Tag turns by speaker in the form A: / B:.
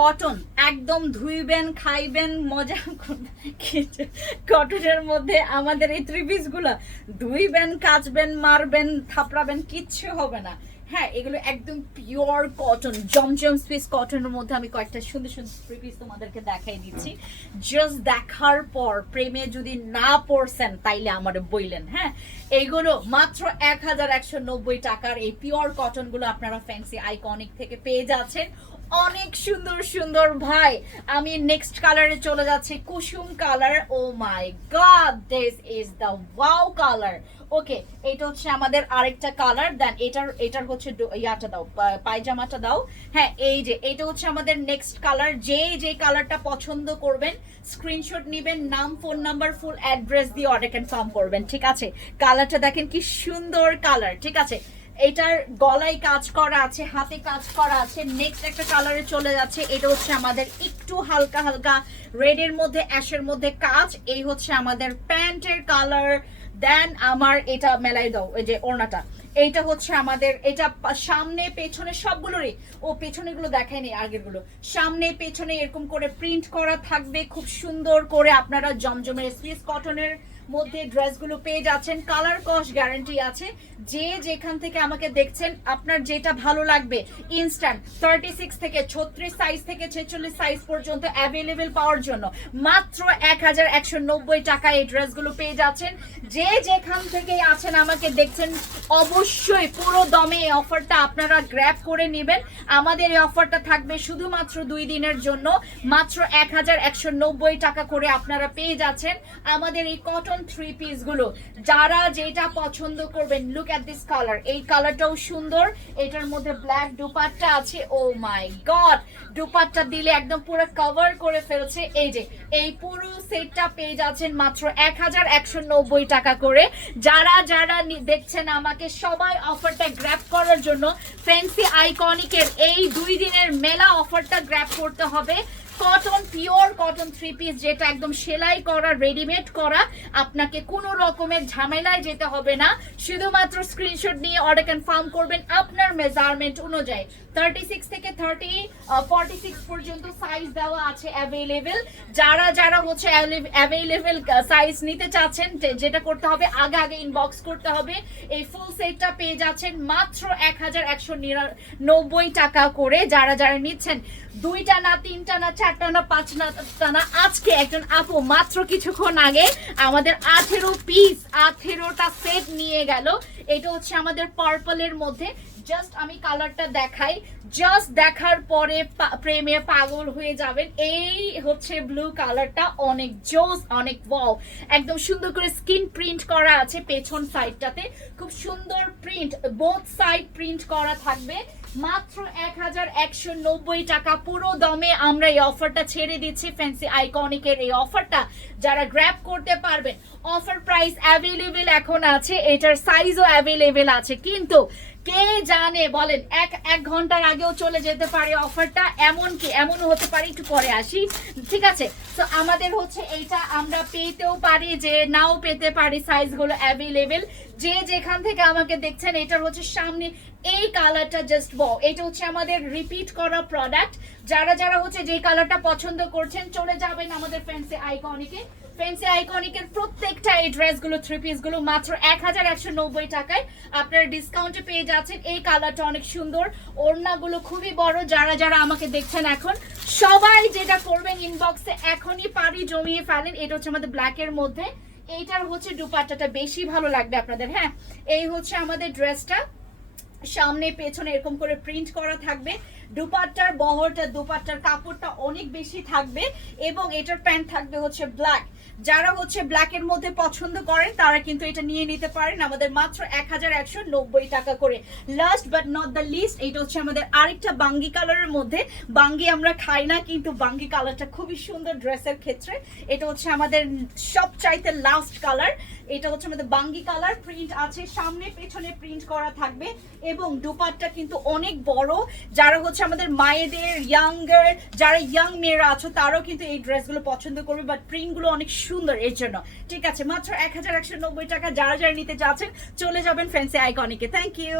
A: Cotton একদম ধুইবেন, খাইবেন, মজা কটনের মধ্যে আমাদের এই থ্রি গুলো, ধুইবেন, কাচবেন, মারবেন, থাপড়াবেন, কিচ্ছু হবে না। হ্যাঁ এগুলো একদম পিওর কটন জমজম স্পিস কটনের মধ্যে আমি কয়েকটা সুন্দর সুন্দর থ্রি পিস তোমাদেরকে দেখাই দিচ্ছি। জাস্ট দেখার পর, প্রেমে যদি না পড়ছেন, তাইলে আমার বইলেন হ্যাঁ? এইগুলো মাত্র এক হাজার একশো নব্বই টাকার এই পিওর কটনগুলো আপনারা ফ্যান্সি আইকনিক থেকে পেয়ে যাচ্ছেন। অনেক সুন্দর সুন্দর। ভাই, আমি নেক্সট কালারে চলে যাচ্ছি। কুসুম colour oh my god this is the wow colour okay এটা হচ্ছে আমাদের আরেকটা কালার দেন এটার এটার হচ্ছে ইয়াটা দাও পায়জামাটা দাও। হ্যাঁ এই যে, এটা হচ্ছে আমাদের নেক্সট কালার যে যে কালারটা পছন্দ করবেন স্ক্রিনশট নেবেন, নাম ফোন নাম্বার ফুল অ্যাড্রেস দিয়ে অর্ডার কনফার্ম করবেন, ঠিক আছে? কালারটা দেখেন কি সুন্দর কালার ঠিক আছে? এটার গলায় কাজ করা আছে, হাতে কাজ করা আছে নেক্সট একটা কালারে চলে যাচ্ছে, এটা হচ্ছে আমাদের একটু হালকা হালকা রেড এর মধ্যে অ্যাশের মধ্যে কাজ, এই হচ্ছে আমাদের প্যান্টের কালার দেন আমার এটা মেলাই দাও, এই যে ওড়নাটা। এইটা হচ্ছে আমাদের, এটা সামনে, পেছনে সবগুলোরই, ও পেছনে পেছনেগুলো দেখায়নি আগেরগুলো। সামনে, পেছনে এরকম করে প্রিন্ট করা থাকবে, খুব সুন্দর করে আপনারা জমজমের স্পিস কটনের মধ্যে ড্রেসগুলো পেয়ে যাচ্ছেন, কালার কস্ট গ্যারান্টি আছে। যে যেখান থেকে আমাকে দেখছেন, আপনার যেটা ভালো লাগবে ইনস্ট্যান্ট থার্টি সিক্স থেকে ছত্রিশ সাইজ থেকে ছেচল্লিশ সাইজ পর্যন্ত অ্যাভেলেবেল পাওয়ার জন্য। মাত্র এক হাজার একশো নব্বই টাকায় এই ড্রেসগুলো পেয়ে যাচ্ছেন। যে যেখান থেকে আছেন, আমাকে দেখছেন, অবশ্যই পুরো দমে এই অফারটা আপনারা গ্র্যাব করে নেবেন। আমাদের এই অফারটা থাকবে শুধুমাত্র দুই দিনের জন্য। মাত্র এক হাজার একশো নব্বই টাকা করে আপনারা পেয়ে যাচ্ছেন। আমাদের এই কটন থ্রি পিসগুলো। যারা যেটা পছন্দ করবেন লুক অ্যাট দিস কালার এই কালারটাও সুন্দর। এটার মধ্যে ব্ল্যাক দুপাট্টা আছে। ও মাই গড দুপাট্টা দিলে একদম পুরো কভার করে ফেলছে। এই যে, এই পুরো সেটটা পেয়ে যাচ্ছেন মাত্র এক হাজার একশো নব্বই টাকা করে। যারা যারা দেখছেন আমাকে, সবাই অফারটা গ্র্যাব করার জন্য ফ্যান্সি আইকনিকের এই দুই দিনের মেলা অফারটা গ্র্যাব করতে হবে। Cotton pure cotton three piece যেটা একদম সেলাই করা রেডিমেড করা, আপনাকে কোনো রকমের ঝামেলায় যেতে হবে না। শুধুমাত্র স্ক্রিনশট নিয়ে অর্ডার কনফার্ম করবেন আপনার মেজারমেন্ট অনুযায়ী। থার্টি সিক্স থেকে থার্টি ফর্টি সিক্স পর্যন্ত সাইজ দেওয়া আছে অ্যাভেলেবেল যারা যারা হচ্ছে অ্যাভেলেবেল সাইজ নিতে চাচ্ছেন যেটা করতে হবে, আগে আগে ইনবক্স করতে হবে। এই ফুল সেটটা পেয়ে যাচ্ছেন মাত্র এক হাজার একশো নিরানব্বই টাকা করে। যারা যারা নিচ্ছেন, দুইটা না, তিনটা না আগে আমাদের আঠেরো পিস আঠেরোটা সেট নিয়ে গেল। এটা হচ্ছে আমাদের পার্পলের মধ্যে। জাস্ট আমি কালারটা দেখাই। জাস্ট দেখার পরে প্রেমে পাগল হয়ে যাবেন। এই হচ্ছে ব্লু কালারটা অনেক জোস, অনেক ওয়াও একদম সুন্দর করে স্কিন প্রিন্ট করা আছে পেছন সাইডটাতে খুব সুন্দর প্রিন্ট বোথ সাইড প্রিন্ট করা থাকবে। মাত্র এক হাজার একশো নব্বই টাকা। পুরো দমে আমরা এই অফারটা ছেড়ে দিচ্ছি। ফ্যান্সি আইকনিকের এই অফারটা যারা গ্র্যাব করতে পারবেন অফার প্রাইস অ্যাভেলেবেল এখন আছে। এটার সাইজও অ্যাভেলেবেল আছে। কিন্তু কে জানে, বলেন, এক এক ঘণ্টার আগেও চলে যেতে পারে অফারটা এমন কি এমন হতে পারে, একটু পরে আসি। ঠিক আছে? তো আমাদের হচ্ছে এইটা আমরা পেতেও পারি, যে নাও পেতে পারি সাইজগুলো অ্যাভেলেবেল যে যেখান থেকে আমাকে দেখছেন, এটার হচ্ছে সামনে এই কালারটা জাস্ট ব এটা হচ্ছে আমাদের রিপিট করা প্রোডাক্ট যারা যারা হচ্ছে যে কালারটা পছন্দ করছেন, চলে যাবেন আমাদের ফ্যান্সি আইকনিকে ফ্যান্সি আইকনিকের প্রত্যেকটা এই ড্রেসগুলো থ্রি পিসগুলো মাত্র এক হাজার একশো নব্বই টাকায়। আপনারা ডিসকাউন্টে পেয়ে যাচ্ছেন। এই কালারটা অনেক সুন্দর। ওড়নাগুলো খুবই বড়। যারা যারা আমাকে দেখছেন এখন, সবাই যেটা করবেন ইনবক্সে এখনই পারি জমিয়ে ফেলেন। এটা হচ্ছে আমাদের ব্ল্যাকের মধ্যে। এইটার হচ্ছে দুপাট্টাটা। বেশি ভালো লাগবে আপনাদের হ্যাঁ? এই হচ্ছে আমাদের ড্রেসটা সামনে, পেছনে এরকম করে প্রিন্ট করা থাকবে। দুপাট্টার বহরটা, দুপাট্টার কাপড়টা অনেক বেশি থাকবে এবং এটার প্যান্ট থাকবে হচ্ছে ব্ল্যাক যারা হচ্ছে ব্ল্যাকের মধ্যে পছন্দ করেন, তারা কিন্তু এটা নিয়ে নিতে পারেন আমাদের মাত্র এক টাকা করে। Last but not the least এটা হচ্ছে আমাদের আরেকটা বাঙ্গি কালারের মধ্যে। বাঙ্গি আমরা খাই না, কিন্তু বাঙ্গি কালারটা খুবই সুন্দর ড্রেসের ক্ষেত্রে। এটা হচ্ছে আমাদের সবচাইতে লাস্ট কালার এটা হচ্ছে আমাদের বাঙ্গি কালার। প্রিন্ট আছে, সামনে পেছনে প্রিন্ট করা থাকবে এবং দুপাট্টা কিন্তু অনেক বড়। যারা হচ্ছে আমাদের মায়েদের ইয়াঙ্গার যারা ইয়াং মেয়েরা আছো, তারাও কিন্তু এই ড্রেসগুলো পছন্দ করবে বাট প্রিন্টগুলো অনেক সুন্দর এর জন্য। ঠিক আছে, মাত্র এক হাজার একশো নব্বই টাকা যারা যারা নিতে যাচ্ছেন চলে যাবেন ফ্যান্সি আইকনিকে থ্যাংক ইউ